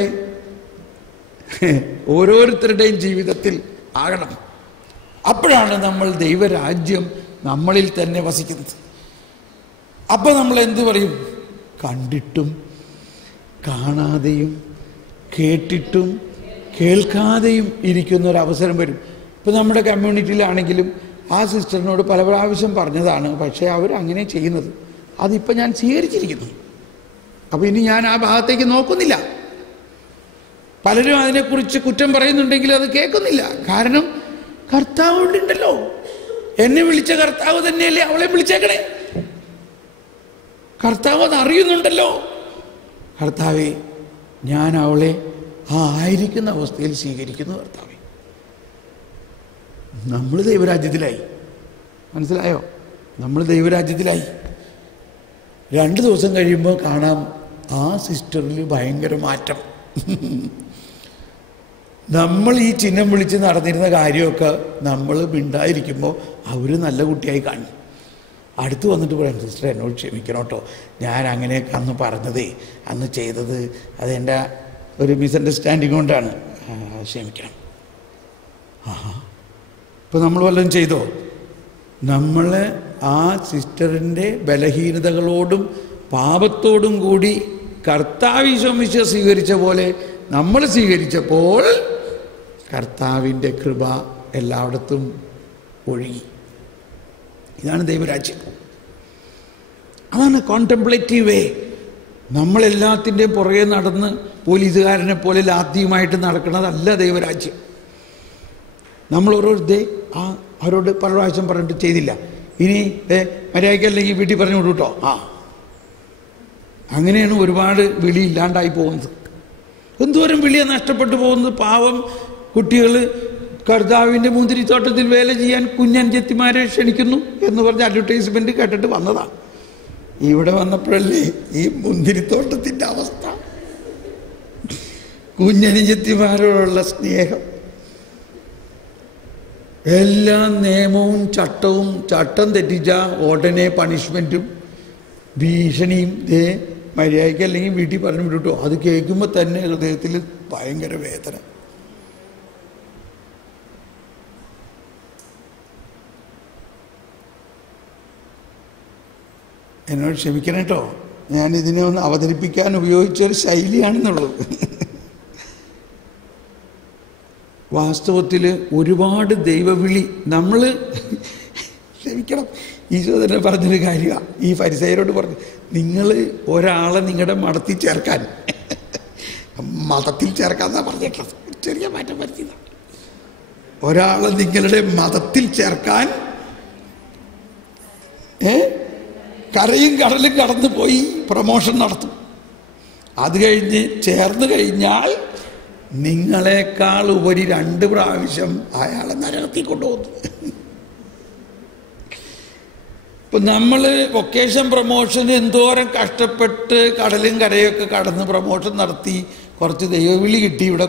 ഓരോരുത്തരുടെയും ജീവിതത്തിൽ ആകണം. അപ്പോഴാണ് നമ്മൾ ദൈവരാജ്യം നമ്മളിൽ തന്നെ വസിക്കുന്നത്. അപ്പോൾ നമ്മൾ എന്ത് പറയും? കണ്ടിട്ടും കാണാതെയും കേട്ടിട്ടും കേൾക്കാതെയും ഇരിക്കുന്നൊരവസരം വരും. ഇപ്പോൾ നമ്മുടെ കമ്മ്യൂണിറ്റിയിലാണെങ്കിലും ആ സിസ്റ്ററിനോട് പല പ്രാവശ്യം പറഞ്ഞതാണ്, പക്ഷേ അവരങ്ങനെ ചെയ്യുന്നത്. അതിപ്പോൾ ഞാൻ സ്വീകരിച്ചിരിക്കുന്നു. അപ്പോൾ ഇനി ഞാൻ ആ ഭാഗത്തേക്ക് നോക്കുന്നില്ല. പലരും അതിനെക്കുറിച്ച് കുറ്റം പറയുന്നുണ്ടെങ്കിലും അത് കേൾക്കുന്നില്ല. കാരണം കർത്താവ് ഉണ്ടല്ലോ, എന്നെ വിളിച്ച കർത്താവ് തന്നെയല്ലേ അവളെ വിളിച്ചേക്കണേ. കർത്താവ് അത് അറിയുന്നുണ്ടല്ലോ. കർത്താവേ, ഞാൻ അവളെ ആ ആയിരിക്കുന്ന അവസ്ഥയിൽ സ്വീകരിക്കുന്നു. കർത്താവേ, നമ്മൾ ദൈവരാജ്യത്തിലായി. മനസ്സിലായോ? നമ്മൾ ദൈവരാജ്യത്തിലായി. 2 ദിവസം കഴിയുമ്പോൾ കാണാം ആ സിസ്റ്ററിൽ ഭയങ്കര മാറ്റം. നമ്മൾ ഈ ചിഹ്നം വിളിച്ച് നടന്നിരുന്ന കാര്യമൊക്കെ നമ്മൾ മിണ്ടായിരിക്കുമ്പോൾ അവർ നല്ല കുട്ടിയായി കാണും. അടുത്ത് വന്നിട്ട് പറയാം, സിസ്റ്റർ എന്നോട് ക്ഷമിക്കണം കേട്ടോ, ഞാൻ അങ്ങനെയൊക്കെ അന്ന് പറഞ്ഞതേ, അന്ന് ചെയ്തത് അതെൻ്റെ ഒരു മിസ്അണ്ടർസ്റ്റാൻഡിങ് കൊണ്ടാണ്, ക്ഷമിക്കണം. ഇപ്പോൾ നമ്മൾ വല്ലതും ചെയ്തോ? നമ്മൾ ആ സിസ്റ്ററിൻ്റെ ബലഹീനതകളോടും പാപത്തോടും കൂടി കർത്താവ് ഈശോ സ്വീകരിച്ച പോലെ നമ്മൾ സ്വീകരിച്ചപ്പോൾ കർത്താവിൻ്റെ കൃപ എല്ലായിടത്തും ഒഴുകി. ഇതാണ് ദൈവരാജ്യം. അതാണ് കോൺടെംപ്ലേറ്റീവ് വേ. നമ്മളെല്ലാത്തിൻ്റെയും പുറകെ നടന്ന് പോലീസുകാരനെ പോലെ ലാത്തിയുമായിട്ട് നടക്കുന്നതല്ല ദൈവരാജ്യം. നമ്മൾ ഓരോരുത്തരെ അവരോട് പല പ്രാവശ്യം പറഞ്ഞിട്ട് ചെയ്തില്ല, ഇനി മര്യാദയ്ക്കല്ലെങ്കിൽ വീട്ടിൽ പറഞ്ഞു വിടൂട്ടോ. അങ്ങനെയാണ് ഒരുപാട് വിളി ഇല്ലാണ്ടായി പോകുന്നത്. എന്തോരം വിളിയാണ് നഷ്ടപ്പെട്ടു പോകുന്നത്. പാവം കുട്ടികൾ കർത്താവിൻ്റെ മുന്തിരിത്തോട്ടത്തിൽ വേല ചെയ്യാൻ കുഞ്ഞൻചെത്തിമാരെ ക്ഷണിക്കുന്നു എന്ന് പറഞ്ഞ് അഡ്വർടൈസ്മെൻറ്റ് കേട്ടിട്ട് വന്നതാണ്. ഇവിടെ വന്നപ്പോഴല്ലേ ഈ മുന്തിരിത്തോട്ടത്തിൻ്റെ അവസ്ഥ, കുഞ്ഞനുജത്തിമാരോടുള്ള സ്നേഹം, എല്ലാ നിയമവും ചട്ടവും, ചട്ടം തെറ്റിച്ച ഉടനെ പണിഷ്മെൻറ്റും ഭീഷണിയും. മര്യാദയ്ക്ക് അല്ലെങ്കിൽ വീട്ടിൽ പറഞ്ഞു വിട്ടോ. അത് കേൾക്കുമ്പോൾ തന്നെ ഹൃദയത്തിൽ ഭയങ്കര വേദന. എന്നോട് ക്ഷമിക്കണം കേട്ടോ, ഞാനിതിനെ ഒന്ന് അവതരിപ്പിക്കാൻ ഉപയോഗിച്ചൊരു ശൈലിയാണെന്നുള്ളത്. വാസ്തവത്തിൽ ഒരുപാട് ദൈവവിളി നമ്മൾ ക്ഷമിക്കണം. ഈശോ തന്നെ പറഞ്ഞൊരു കാര്യമാണ്, ഈ ഫരിസയരോട് പറഞ്ഞു, നിങ്ങൾ ഒരാളെ നിങ്ങളുടെ മതത്തിൽ ചേർക്കാൻ എന്നാണ് പറഞ്ഞിട്ടുള്ളത്. ചെറിയ മാറ്റം വരുത്തിയതാണ്. ഒരാളെ നിങ്ങളുടെ മതത്തിൽ ചേർക്കാൻ കരയും കടലും കടന്നു പോയി പ്രമോഷൻ നടത്തും. അത് കഴിഞ്ഞ് ചേർന്ന് കഴിഞ്ഞാൽ നിങ്ങളെക്കാൾ ഉപരി 2 പ്രാവശ്യം അയാളെ നരകത്തിൽ കൊണ്ടുപോകുന്നു. ഇപ്പം നമ്മൾ വൊക്കേഷൻ പ്രൊമോഷന് എന്തോരം കഷ്ടപ്പെട്ട് കടലും കരയൊക്കെ കടന്ന് പ്രൊമോഷൻ നടത്തി കുറച്ച് ദൈവവിളി കിട്ടി ഇവിടെ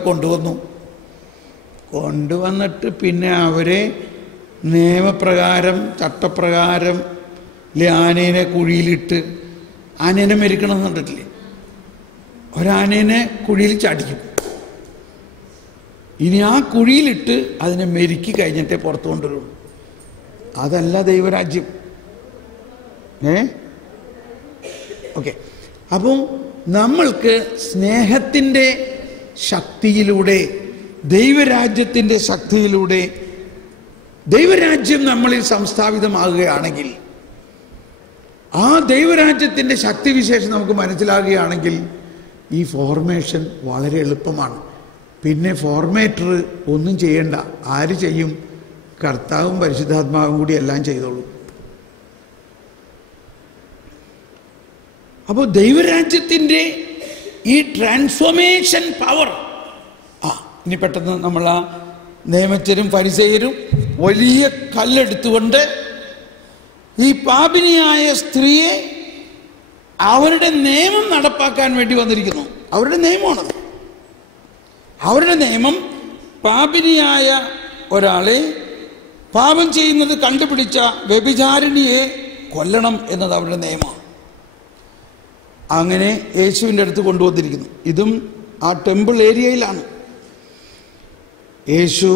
കൊണ്ടുവന്നിട്ട് പിന്നെ അവരെ നിയമപ്രകാരം ചട്ടപ്രകാരം ആനേനെ കുഴിയിലിട്ട്, ആനേനെ മെരുക്കണം എന്ന് കണ്ടിട്ടില്ലേ? ഒരാനേനെ കുഴിയിൽ ചാടിക്കും. ഇനി ആ കുഴിയിലിട്ട് അതിനെ മെരുക്കി കഴിഞ്ഞിട്ടേ പുറത്തു കൊണ്ടുവരുള്ളൂ. അതല്ല ദൈവരാജ്യം. ഓക്കെ. അപ്പം നമ്മൾക്ക് സ്നേഹത്തിൻ്റെ ശക്തിയിലൂടെ, ദൈവരാജ്യത്തിൻ്റെ ശക്തിയിലൂടെ ദൈവരാജ്യം നമ്മളിൽ സംസ്ഥാപിതമാകുകയാണെങ്കിൽ, ആ ദൈവരാജ്യത്തിൻ്റെ ശക്തിവിശേഷം നമുക്ക് മനസ്സിലാകുകയാണെങ്കിൽ ഈ ഫോർമേഷൻ വളരെ എളുപ്പമാണ്. പിന്നെ ഫോർമേറ്റർ ഒന്നും ചെയ്യണ്ട. ആര് ചെയ്യും? കർത്താവും പരിശുദ്ധാത്മാവും കൂടി എല്ലാം ചെയ്തോളൂ. അപ്പോൾ ദൈവരാജ്യത്തിൻ്റെ ഈ ട്രാൻസ്ഫോർമേഷൻ പവർ, ഇനി പെട്ടെന്ന് നമ്മൾ ആ നിയമജ്ഞരും ഫരിസേയരും വലിയ കല്ലെടുത്തുകൊണ്ട് ഈ പാപിനിയായ സ്ത്രീയെ അവരുടെ നിയമം നടപ്പാക്കാൻ വേണ്ടി വന്നിരിക്കുന്നു. അവരുടെ നിയമമാണത്. അവരുടെ നിയമം പാപിനിയായ ഒരാളെ, പാപം ചെയ്യുന്നത് കണ്ടുപിടിച്ച വ്യഭിചാരിണിയെ കൊല്ലണം എന്നത് അവരുടെ നിയമമാണ്. അങ്ങനെ യേശുവിൻ്റെ അടുത്ത് കൊണ്ടുവന്നിരിക്കുന്നു. ഇതും ആ ടെമ്പിൾ ഏരിയയിലാണ്. യേശു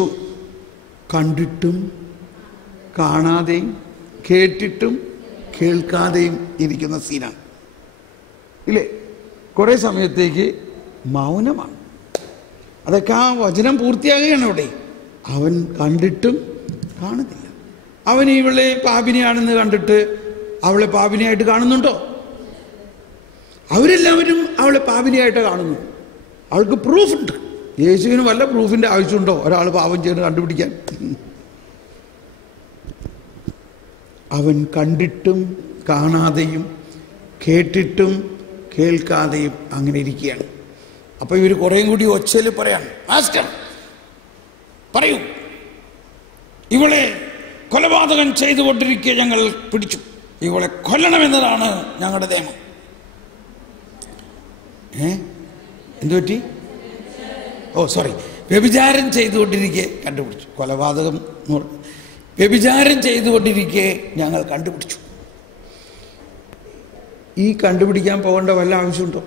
കണ്ടിട്ടും കാണാതെയും കേട്ടിട്ടും കേൾക്കാതെയും ഇരിക്കുന്ന സീനാണ് ഇല്ലേ? കുറേ സമയത്തേക്ക് മൗനമാണ്. അതൊക്കെ ആ വചനം പൂർത്തിയാകുകയാണ് അവിടെ. അവൻ കണ്ടിട്ടും കാണുന്നില്ല. അവൻ ഇവളെ പാപിനിയാണെന്ന് കണ്ടിട്ട് അവളെ പാപിനിയായിട്ട് കാണുന്നുണ്ടോ? അവരെല്ലാവരും അവളെ പാപിനിയായിട്ട് കാണുന്നു. അവൾക്ക് പ്രൂഫുണ്ട്. യേശുവിന് വല്ല പ്രൂഫിൻ്റെ ആവശ്യമുണ്ടോ ഒരാൾ പാപം ചെയ്യുന്നത് കണ്ടുപിടിക്കാൻ? അവൻ കണ്ടിട്ടും കാണാതെയും കേട്ടിട്ടും കേൾക്കാതെയും അങ്ങനെ ഇരിക്കുകയാണ്. അപ്പോൾ ഇവർ കുറേയും കൂടി ഒച്ചയിൽ പറയാണ്, മാസ്റ്റർ പറയൂ, ഇവളെ കൊലപാതകം ചെയ്തുകൊണ്ടിരിക്കെ ഞങ്ങൾ പിടിച്ചു. ഇവളെ കൊല്ലണമെന്നതാണ് ഞങ്ങളുടെ നിയമം. എന്തുപറ്റി? വ്യഭിചാരം ചെയ്തുകൊണ്ടിരിക്കെ കണ്ടുപിടിച്ചു. കൊലപാതകം വ്യഭിചാരം ചെയ്തുകൊണ്ടിരിക്കെ ഞങ്ങൾ കണ്ടുപിടിച്ചു. ഈ കണ്ടുപിടിക്കാൻ പോകേണ്ട വല്ല ആവശ്യമുണ്ടോ?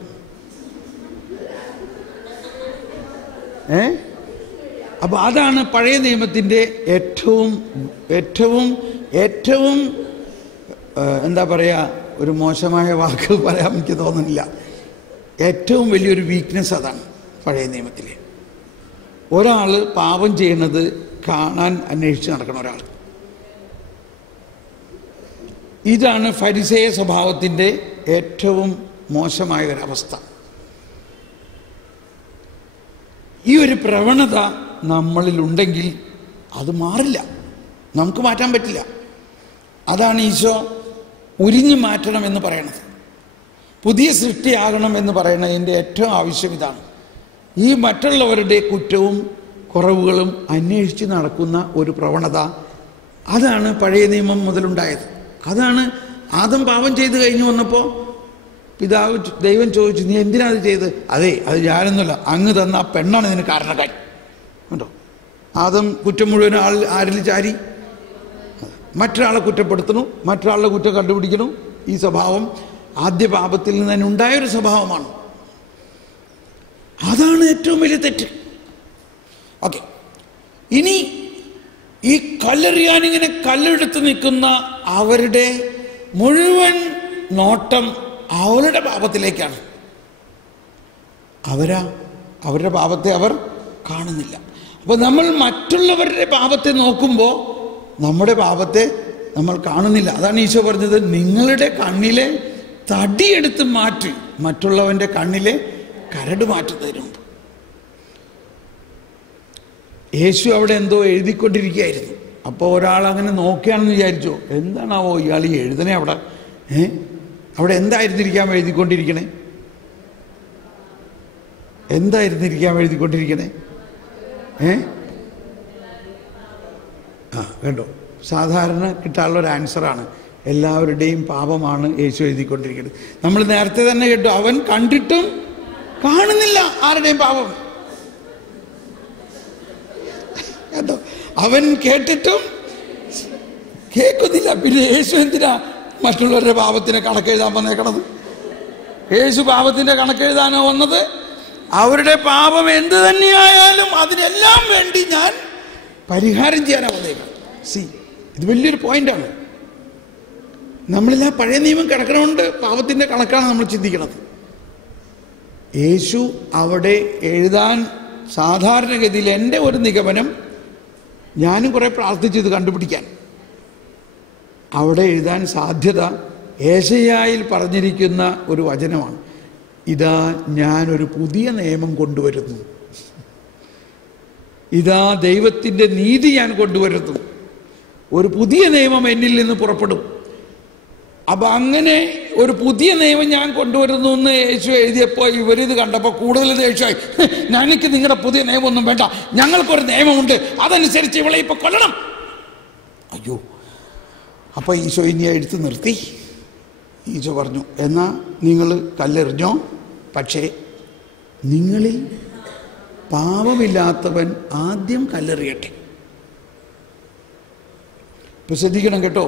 അപ്പൊ അതാണ് പഴയ നിയമത്തിൻ്റെ ഏറ്റവും ഏറ്റവും ഏറ്റവും എന്താ പറയുക, ഒരു മോശമായ വാക്ക് പറയാൻ എനിക്ക് തോന്നുന്നില്ല, ഏറ്റവും വലിയൊരു വീക്ക്നെസ് അതാണ് പഴയ നിയമത്തിലെ. ഒരാൾ പാപം ചെയ്യുന്നത് കാണാൻ അന്വേഷിച്ച് നടക്കണം ഒരാൾ. ഇതാണ് ഫരിസേയ സ്വഭാവത്തിൻ്റെ ഏറ്റവും മോശമായ ഒരവസ്ഥ. ഈ ഒരു പ്രവണത നമ്മളിലുണ്ടെങ്കിൽ അത് മാറില്ല, നമുക്ക് മാറ്റാൻ പറ്റില്ല. അതാണ് ഈശോ ഉരിഞ്ഞു മാറ്റണമെന്ന് പറയണത്. പുതിയ സൃഷ്ടിയാകണം എന്ന് പറയുന്നതിൻ്റെ ഏറ്റവും ആവശ്യം ഇതാണ്. ഈ മറ്റുള്ളവരുടെ കുറ്റവും കുറവുകളും അന്വേഷിച്ച് നടക്കുന്ന ഒരു പ്രവണത, അതാണ് പഴയ നിയമം മുതലുണ്ടായത്. അതാണ് ആദം പാപം ചെയ്ത് കഴിഞ്ഞു വന്നപ്പോൾ ദൈവം ചോദിച്ചു, നീ എന്തിനാ അത് ചെയ്ത്? അതെ, അത് ഞാനൊന്നുമല്ല, അങ്ങ് തന്ന ആ പെണ്ണാണ് ഇതിന് കാരണക്കാരി. കേട്ടോ, ആദം കുറ്റം മുഴുവൻ ആരിൽ ചാരി? മറ്റൊരാളെ കുറ്റപ്പെടുത്തണു, മറ്റൊരാളുടെ കുറ്റം കണ്ടുപിടിക്കണു. ഈ സ്വഭാവം ആദ്യ പാപത്തിൽ നിന്ന് തന്നെ ഉണ്ടായൊരു സ്വഭാവമാണ്. അതാണ് ഏറ്റവും വലിയ തെറ്റ്. ഓക്കെ, ഇനി ഈ കല്ലെറിയാനിങ്ങനെ കല്ലെടുത്ത് നിൽക്കുന്ന അവരുടെ മുഴുവൻ നോട്ടം അവരുടെ പാപത്തിലേക്കാണ്. അവരുടെ പാപത്തെ അവർ കാണുന്നില്ല. അപ്പോൾ നമ്മൾ മറ്റുള്ളവരുടെ പാപത്തെ നോക്കുമ്പോൾ നമ്മുടെ പാപത്തെ നമ്മൾ കാണുന്നില്ല. അതാണ് ഈശോ പറഞ്ഞത്, നിങ്ങളുടെ കണ്ണിലെ തടിയെടുത്ത് മാറ്റി മറ്റുള്ളവൻ്റെ കണ്ണിലെ കരട് മാറ്റുന്നതിന് മുമ്പ്. യേശു അവിടെ എന്തോ എഴുതിക്കൊണ്ടിരിക്കുകയായിരുന്നു. അപ്പോൾ ഒരാൾ അങ്ങനെ നോക്കുകയാണെന്ന് വിചാരിച്ചോ, എന്താണാവോ ഇയാൾ ഈ എഴുതണേ അവിടെ? അവിടെ എന്തായിരുന്നിരിക്കാം എഴുതിക്കൊണ്ടിരിക്കണേ? എന്തായിരുന്നിരിക്കാം എഴുതിക്കൊണ്ടിരിക്കണേ? കണ്ടോ, സാധാരണ കിട്ടാനുള്ളൊരു ആൻസറാണ്, എല്ലാവരുടെയും പാപമാണ് യേശു എഴുതിക്കൊണ്ടിരിക്കുന്നത്. നമ്മൾ നേരത്തെ തന്നെ കേട്ടു, അവൻ കണ്ടിട്ടും കാണുന്നില്ല ആരുടെയും പാപം. കേട്ടോ, അവൻ കേട്ടിട്ടും കേൾക്കുന്നില്ല. പിന്നെ യേശു എന്തിനാ മറ്റുള്ളവരുടെ പാപത്തിന് കണക്കെഴുതാൻ വന്നേക്കണത്? യേശു പാപത്തിന്റെ കണക്കെഴുതാനോ വന്നത്? അവരുടെ പാപം എന്ത് തന്നെയായാലും അതിനെല്ലാം വേണ്ടി ഞാൻ പരിഹാരം ചെയ്യാനാണ് വന്നേക്കണം. ഇത് വലിയൊരു പോയിന്റാണ്. നമ്മളെല്ലാം പഴയ നിയമം കിടക്കണമുണ്ട്, പാപത്തിന്റെ കണക്കാണ് നമ്മൾ ചിന്തിക്കുന്നത്. യേശു അവിടെ എഴുതാൻ സാധാരണഗതിയിൽ എൻ്റെ ഒരു നിഗമനം, ഞാനും കുറെ പ്രാർത്ഥിച്ചത് കണ്ടുപിടിക്കാൻ, അവിടെ എഴുതാൻ സാധ്യത ഏശയ്യായിൽ പറഞ്ഞിരിക്കുന്ന ഒരു വചനമാണ്. ഇതാ ഞാനൊരു പുതിയ നിയമം കൊണ്ടുവരുന്നു, ഇതാ ദൈവത്തിൻ്റെ നീതി ഞാൻ കൊണ്ടുവരുന്നു, ഒരു പുതിയ നിയമം എന്നിൽ നിന്ന് പുറപ്പെടും. അപ്പൊ അങ്ങനെ ഒരു പുതിയ നിയമം ഞാൻ കൊണ്ടുവരുന്നു എന്ന് യേശു എഴുതിയപ്പോൾ ഇവരിത് കണ്ടപ്പോൾ കൂടുതൽ ദേഷ്യമായി. ഞങ്ങൾക്ക് നിങ്ങളുടെ പുതിയ നിയമമൊന്നും വേണ്ട, ഞങ്ങൾക്കൊരു നിയമമുണ്ട്, അതനുസരിച്ച് ഇവളെ ഇപ്പൊ കൊല്ലണം. അയ്യോ, അപ്പൊ ഈശോ ഇനി എഴുത്ത് നിർത്തി. ഈശോ പറഞ്ഞു, എന്നാ നിങ്ങൾ കല്ലെറിഞ്ഞോ, പക്ഷേ നിങ്ങളിൽ പാപമില്ലാത്തവൻ ആദ്യം കല്ലെറിയട്ടെ. ഇപ്പൊ ശ്രദ്ധിക്കണം കേട്ടോ,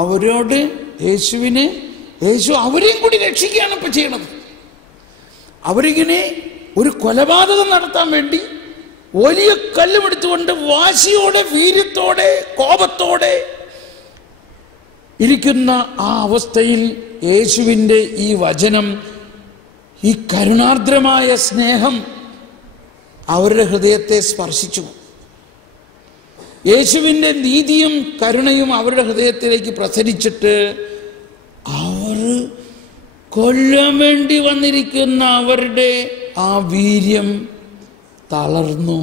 അവരോട് യേശു അവരെയും കൂടി രക്ഷിക്കുകയാണ് ഇപ്പൊ ചെയ്യണത്. അവരിങ്ങനെ ഒരു കൊലപാതകം നടത്താൻ വേണ്ടി വലിയ കല്ലുമെടുത്തുകൊണ്ട് വാശിയോടെ, വീര്യത്തോടെ, കോപത്തോടെ ഇരിക്കുന്ന ആ അവസ്ഥയിൽ യേശുവിൻ്റെ ഈ വചനം, ഈ കരുണാർദ്രമായ സ്നേഹം അവരുടെ ഹൃദയത്തെ സ്പർശിച്ചു. യേശുവിൻ്റെ നീതിയും കരുണയും അവരുടെ ഹൃദയത്തിലേക്ക് പ്രസരിച്ചിട്ട് അവർ കൊല്ലാൻ വേണ്ടി വന്നിരിക്കുന്ന അവരുടെ ആ വീര്യം തളർന്നു,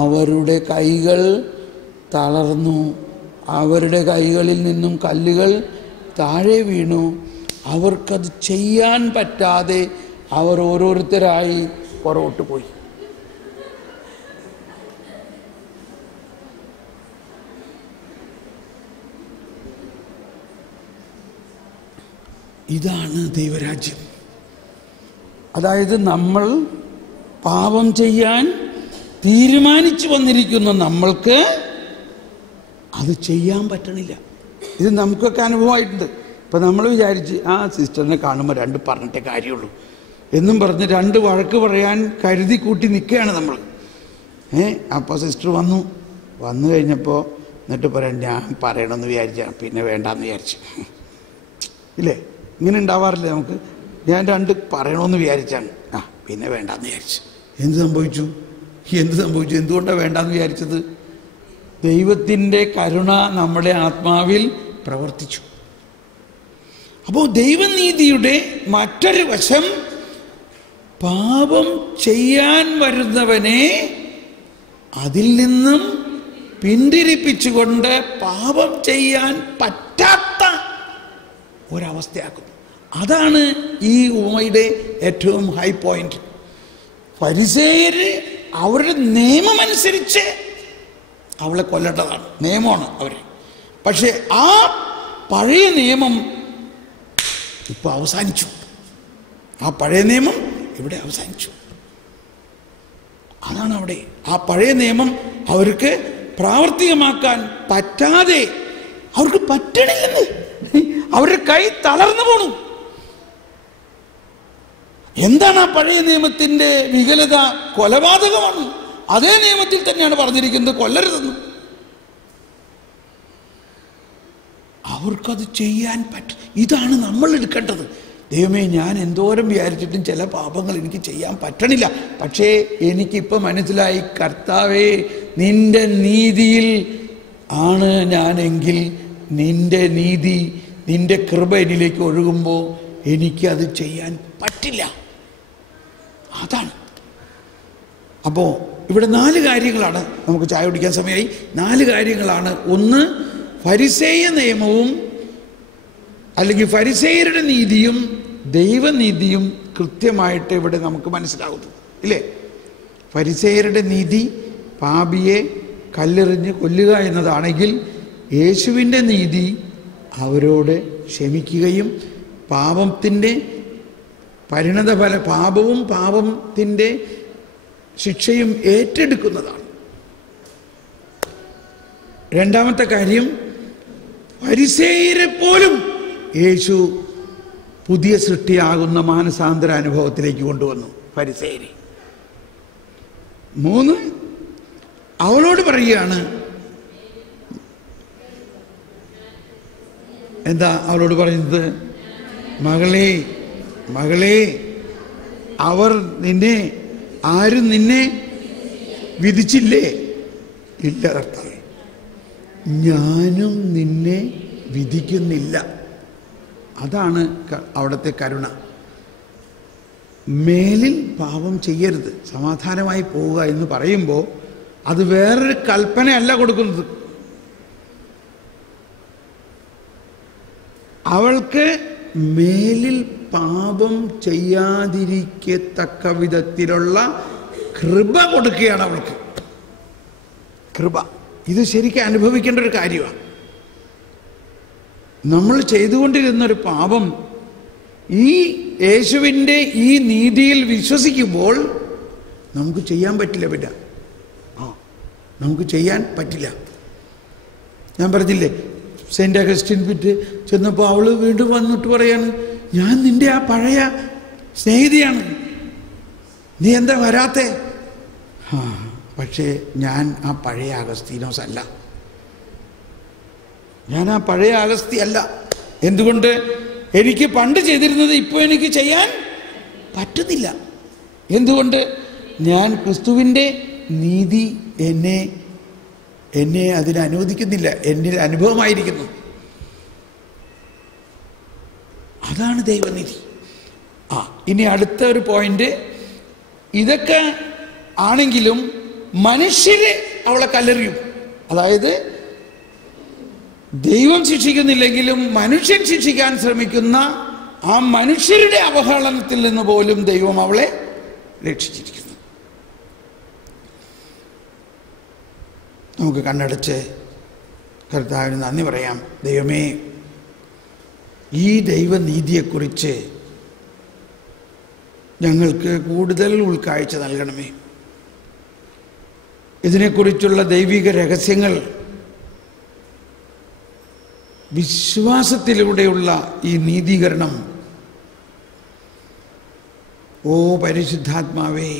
അവരുടെ കൈകൾ തളർന്നു, അവരുടെ കൈകളിൽ നിന്നും കല്ലുകൾ താഴെ വീണു. അവർക്കത് ചെയ്യാൻ പറ്റാതെ അവർ ഓരോരുത്തരായി പുറകോട്ട് പോയി. ഇതാണ് ദൈവരാജ്യം. അതായത് നമ്മൾ പാപം ചെയ്യാൻ തീരുമാനിച്ചു വന്നിരിക്കുന്ന നമ്മൾക്ക് അത് ചെയ്യാൻ പറ്റണില്ല. ഇത് നമുക്കൊക്കെ അനുഭവമായിട്ടുണ്ട്. ഇപ്പം നമ്മൾ വിചാരിച്ച് ആ സിസ്റ്ററിനെ കാണുമ്പോൾ രണ്ട് പറഞ്ഞിട്ടേ കാര്യമുള്ളൂ എന്നും പറഞ്ഞ് രണ്ട് വഴക്ക് പറയാൻ കരുതി കൂട്ടി നിൽക്കുകയാണ് നമ്മൾ. അപ്പോൾ സിസ്റ്റർ വന്നു കഴിഞ്ഞപ്പോൾ എന്നിട്ട് പറയാൻ ഞാൻ പറയണമെന്ന് വിചാരിച്ചാണ്, പിന്നെ വേണ്ടാന്ന് വിചാരിച്ചു. ഇല്ലേ, ഇങ്ങനെ ഉണ്ടാവാറില്ലേ നമുക്ക്? ഞാൻ രണ്ട് പറയണമെന്ന് വിചാരിച്ചാണ്, പിന്നെ വേണ്ടാന്ന് വിചാരിച്ചു. എന്ത് സംഭവിച്ചു? എന്തുകൊണ്ടാണ് വേണ്ടാന്ന് വിചാരിച്ചത്? ദൈവത്തിൻ്റെ കരുണ നമ്മുടെ ആത്മാവിൽ പ്രവർത്തിച്ചു. അപ്പോൾ ദൈവനീതിയുടെ മറ്റൊരു വശം, പാപം ചെയ്യാൻ വരുന്നവനെ അതിൽ നിന്നും പിന്തിരിപ്പിച്ചുകൊണ്ട് പാപം ചെയ്യാൻ പറ്റാത്ത ഒരവസ്ഥയാക്കുന്നു. അതാണ് ഈ ഉപമയുടെ ഏറ്റവും ഹൈ പോയിന്റ്. ഫരിസേയര് അവരുടെ നിയമമനുസരിച്ച് അവളെ കൊല്ലേണ്ടതാണ്, നിയമമാണ് അവർ. പക്ഷെ ആ പഴയ നിയമം ഇപ്പൊ അവസാനിച്ചു. ആ പഴയ നിയമം ഇവിടെ അവസാനിച്ചു. അതാണ് അവിടെ ആ പഴയ നിയമം അവർക്ക് പ്രാവർത്തികമാക്കാൻ പറ്റാതെ, അവർക്ക് പറ്റണില്ലെന്ന്, അവരുടെ കൈ തളർന്നു പോണു. എന്താണ് ആ പഴയ നിയമത്തിന്റെ വികലത? കൊലപാതകമാണ്. അതേ നിയമത്തിൽ തന്നെയാണ് പറഞ്ഞിരിക്കുന്നത് കൊല്ലരുതെന്ന്. അവർക്കത് ചെയ്യാൻ പറ്റും. ഇതാണ് നമ്മൾ എടുക്കേണ്ടത്. ദൈവമേ, ഞാൻ എന്തോരം വിചാരിച്ചിട്ടും ചില പാപങ്ങൾ എനിക്ക് ചെയ്യാൻ പറ്റണില്ല. പക്ഷേ എനിക്കിപ്പോൾ മനസ്സിലായി, കർത്താവേ, നിന്റെ നീതിയിൽ ആണ് ഞാനെങ്കിൽ നിന്റെ നീതി, നിന്റെ കൃപ എന്നിലേക്ക് ഒഴുകുമ്പോൾ എനിക്കത് ചെയ്യാൻ പറ്റില്ല. അതാണ്. അപ്പോൾ ഇവിടെ 4 കാര്യങ്ങളാണ്, നമുക്ക് ചായ കുടിക്കാൻ സമയമായി. 4 കാര്യങ്ങളാണ്. ഒന്ന്, ഫരിസേയ നിയമവും അല്ലെങ്കിൽ ഫരിസേയരുടെ നീതിയും ദൈവനീതിയും കൃത്യമായിട്ട് ഇവിടെ നമുക്ക് മനസ്സിലാകുന്നു, ഇല്ലേ? ഫരിസേയരുടെ നീതി പാപിയെ കല്ലെറിഞ്ഞ് കൊല്ലുക എന്നതാണെങ്കിൽ, യേശുവിൻ്റെ നീതി അവരോട് ക്ഷമിക്കുകയും പാപത്തിൻ്റെ പരിണതഫല, പാപവും പാപത്തിൻ്റെ ശിക്ഷയും ഏറ്റെടുക്കുന്നതാണ്. രണ്ടാമത്തെ കാര്യം, ഫരിസേയരെ പോലും യേശു പുതിയ സൃഷ്ടിയാകുന്ന മാനസാന്തര അനുഭവത്തിലേക്ക് കൊണ്ടുവന്നു ഫരിസേയരെ. 3, അവളോട് പറയുകയാണ്, എന്താ അവളോട് പറയുന്നത്? മകളെ, അവർ ആരും നിന്നെ വിധിച്ചില്ലേ? ഇല്ല കർത്താവേ, ഞാനും നിന്നെ വിധിക്കുന്നില്ല. അതാണ് അവിടുത്തെ കരുണ. മേലിൽ പാപം ചെയ്യരുത്, സമാധാനമായി പോവുക എന്ന് പറയുമ്പോൾ അത് വേറൊരു കൽപ്പനയല്ല കൊടുക്കുന്നത്. അവൾക്ക് മേലിൽ പാപം ചെയ്യാതിരിക്കത്തക്ക വിധത്തിലുള്ള കൃപ കൊടുക്കുകയാണ് അവൾക്ക്. കൃപ ഇത് ശരിക്കും അനുഭവിക്കേണ്ട ഒരു കാര്യമാണ്. നമ്മൾ ചെയ്തുകൊണ്ടിരുന്നൊരു പാപം ഈ യേശുവിൻ്റെ ഈ നീതിയിൽ വിശ്വസിക്കുമ്പോൾ നമുക്ക് ചെയ്യാൻ പറ്റില്ല. നമുക്ക് ചെയ്യാൻ പറ്റില്ല. ഞാൻ പറഞ്ഞില്ലേ, സെയിൻറ്റ് അഗസ്റ്റിൻ പിറ്റ് ചെന്നപ്പോൾ അവൾ വീണ്ടും വന്നിട്ട് പറയാണ്, ഞാൻ നിൻ്റെ ആ പഴയ സ്നേഹിതയാണ്, നീ എന്താ വരാത്തെ? പക്ഷേ ഞാൻ ആ പഴയ അഗസ്തീനോസ് അല്ല, ഞാൻ ആ പഴയ അഗസ്തി അല്ല. എന്തുകൊണ്ട്? എനിക്ക് പണ്ട് ചെയ്തിരുന്നത് ഇപ്പോൾ എനിക്ക് ചെയ്യാൻ പറ്റുന്നില്ല. എന്തുകൊണ്ട്? ഞാൻ ക്രിസ്തുവിൻ്റെ നീതി എന്നെ അതിന് അനുവദിക്കുന്നില്ല, എന്നിൽ അനുഭവമായിരിക്കുന്നു. അതാണ് ദൈവനീതി. ഇനി അടുത്ത ഒരു പോയിന്റ്, ഇതൊക്കെ ആണെങ്കിലും മനുഷ്യരെ അവളെ കല്ലെറിയും. അതായത് ദൈവം ശിക്ഷിക്കുന്നില്ലെങ്കിലും മനുഷ്യൻ ശിക്ഷിക്കാൻ ശ്രമിക്കുന്ന ആ മനുഷ്യരുടെ അവഹേളനത്തിൽ നിന്ന് പോലും ദൈവം അവളെ രക്ഷിച്ചിരിക്കുന്നു. നമുക്ക് കണ്ണടച്ച് കർത്താവിന് നന്ദി പറയാം. ദൈവമേ, ഈ ദൈവനീതിയെക്കുറിച്ച് ഞങ്ങൾക്ക് കൂടുതൽ ഉൾക്കാഴ്ച നൽകണമേ. ഇതിനെക്കുറിച്ചുള്ള ദൈവിക രഹസ്യങ്ങൾ വിശ്വാസത്തിലൂടെയുള്ള ഈ നീതീകരണം, ഓ പരിശുദ്ധാത്മാവേ,